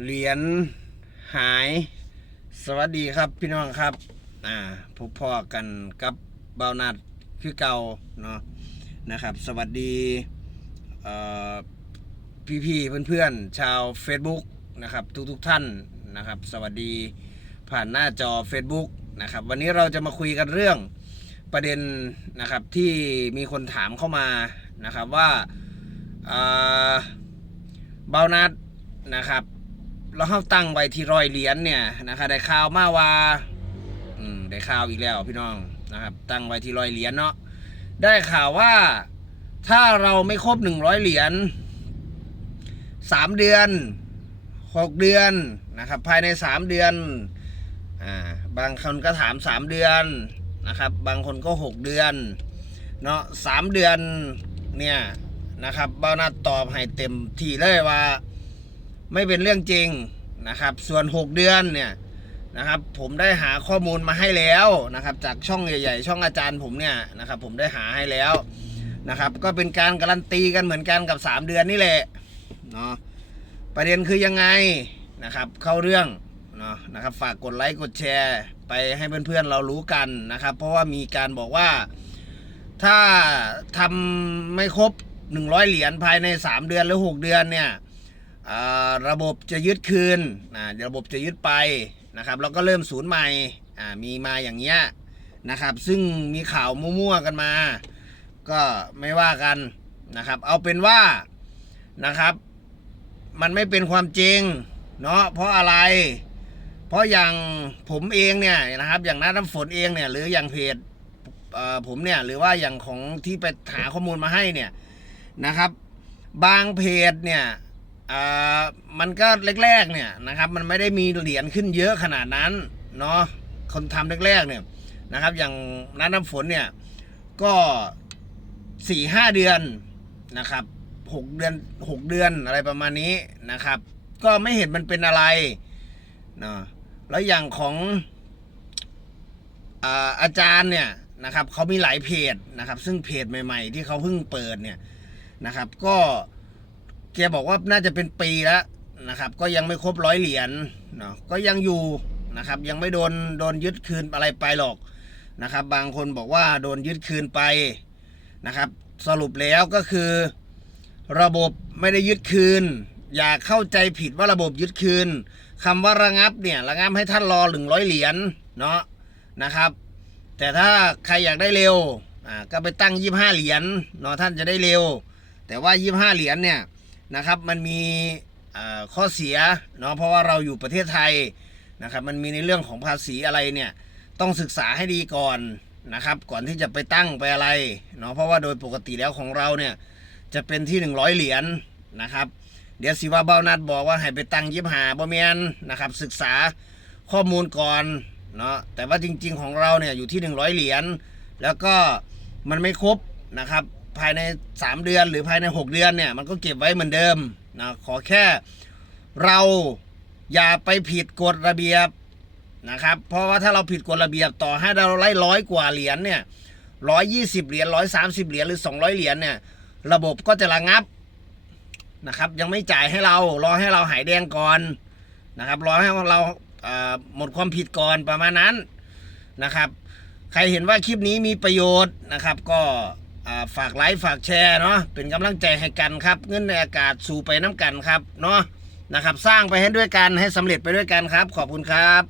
เหรียญหาย สวัสดีครับพี่น้องครับ อ่าพบพ่อกันกับเบานัดคือเก่าเนาะนะครับ สวัสดีเอ่อพี่ๆเพื่อนๆ ชาว Facebook นะครับทุกๆท่านนะครับ สวัสดีผ่านหน้าจอ Facebook นะครับ วันนี้เราจะมาคุยกันเรื่องประเด็นนะครับที่มีคนถามเข้ามานะครับว่าอ่าเบานัดนะครับ เราเข้าตั้งไว้ที่ร้อยเหรียญเนี่ยนะครับได้ข่าวมาว่าอืมได้ข่าวอีกแล้วพี่น้องนะครับ ตั้งไว้ที่ร้อยเหรียญเนาะได้ข่าวว่าถ้าเราไม่ครบหนึ่งร้อยเหรียญสามเดือนหกเดือนนะครับ ภายในสามเดือนอ่าบางคนก็ถามสามเดือนนะครับ บางคนก็หกเดือนเนาะสามเดือนเนี่ยนะครับเบ้านัดตอบให้เต็มที่เลยว่า ไม่เป็นเรื่องจริงนะครับ ส่วน 6 เดือนเนี่ยนะครับ ผมได้หาข้อมูลมาให้แล้วนะครับ จากช่องใหญ่ๆ ช่องอาจารย์ผมเนี่ยนะครับ ผมได้หาให้แล้วนะครับ ก็เป็นการการันตีกันเหมือนกันกับ 3 เดือนนี่แหละเนาะประเด็นคือยังไงนะครับ เข้าเรื่องเนาะนะครับฝากกดไลค์กดแชร์ ไปให้เพื่อนๆเรารู้กันนะครับ เพราะว่ามีการบอกว่าถ้าทำไม่ครบ 100 เหรียญภายใน 3 เดือนหรือ 6 เดือนเนี่ย ระบบจะยึดคืนนะระบบจะยึดไปนะครับแล้วก็เริ่มศูนย์ใหม่มีมาอย่างเงี้ยนะครับซึ่งมีข่าวมั่วๆกันมา ก็ไม่ว่ากันนะครับ เอาเป็นว่านะครับ มันไม่เป็นความจริงเนาะเพราะอะไร เพราะอย่างผมเองเนี่ยนะครับ อย่างน้าน้ำฝนเองเนี่ยหรืออย่างเพจผมเนี่ยหรือว่าอย่างของที่ไปหาข้อมูลมาให้เนี่ยนะครับ บางเพจเนี่ย มันก็แรกๆเนี่ยนะครับ มันไม่ได้มีเหรียญขึ้นเยอะขนาดนั้นเนาะคนทำแรกๆเนี่ยนะครับ อย่างน้ำน้ำฝนเนี่ยก็สี่ห้าเดือนนะครับหกเดือนหกเดือนอะไรประมาณนี้นะครับ ก็ไม่เห็นมันเป็นอะไรเนาะแล้วอย่างของอาอาจารย์เนี่ยนะครับเขามีหลายเพจนะครับ ซึ่งเพจใหม่ ๆ ที่เขาเพิ่งเปิดเนี่ยนะครับ ก็ แกบอกว่าน่าจะเป็นปีแล้วนะครับ ก็ยังไม่ครบร้อยเหรียญเนาะก็ยังอยู่นะครับ ยังไม่โดนโดนยึดคืนอะไรไปหรอกนะครับ บางคนบอกว่าโดนยึดคืนไปนะครับ สรุปแล้วก็คือ ระบบไม่ได้ยึดคืน อย่าเข้าใจผิดว่าระบบยึดคืนคำว่าระงับเนี่ยระงับให้ท่านรอหนึ่งร้อยเหรียญเนาะนะครับ แต่ถ้าใครอยากได้เร็วอ่าก็ไปตั้งยี่ห้าเหรียญเนาะท่านจะได้เร็ว แต่ว่ายี่ห้าเหรียญเนี่ย นะครับมันมีข้อเสียเนาะเพราะว่าเราอยู่ประเทศไทยนะครับมันมีในเรื่องของภาษีอะไรเนี่ยต้องศึกษาให้ดีก่อนนะครับ ก่อนที่จะไปตั้งไปอะไรเนาะเพราะว่าโดยปกติแล้วของเราเนี่ยจะเป็นที่ 100 เหรียญนะครับ เดี๋ยวสิว่าเบ้านัดบอกว่าให้ไปตั้งยิบหาบ่แมนนะครับ ศึกษาข้อมูลก่อนเนาะแต่ว่าจริง ๆ ของเราเนี่ยอยู่ที่ 100 เหรียญแล้วก็มันไม่ครบนะครับ ภายใน 3 เดือนหรือภายใน 6 เดือนเนี่ยมันก็เก็บไว้เหมือนเดิมนะขอแค่เราอย่าไปผิดกฎระเบียบนะครับ เพราะว่าถ้าเราผิดกฎระเบียบต่อให้เราไล่ร้อยกว่าเหรียญเนี่ยร้อยยี่สิบเหรียญร้อยสามสิบเหรียญหรือสองร้อยเหรียญเนี่ยระบบก็จะระงับนะครับ ยังไม่จ่ายให้เรารอให้เราหายแดงก่อนนะครับรอให้เราหมดความผิดก่อนประมาณนั้นนะครับ ใครเห็นว่าคลิปนี้มีประโยชน์นะครับ ก็ ฝากไลค์ฝากแชร์เนาะเป็นกำลังใจให้กันครับ เงินในอากาศสู่ไปน้ำกันครับเนาะนะครับ สร้างไปให้ด้วยกันให้สำเร็จไปด้วยกันครับ ขอบคุณครับ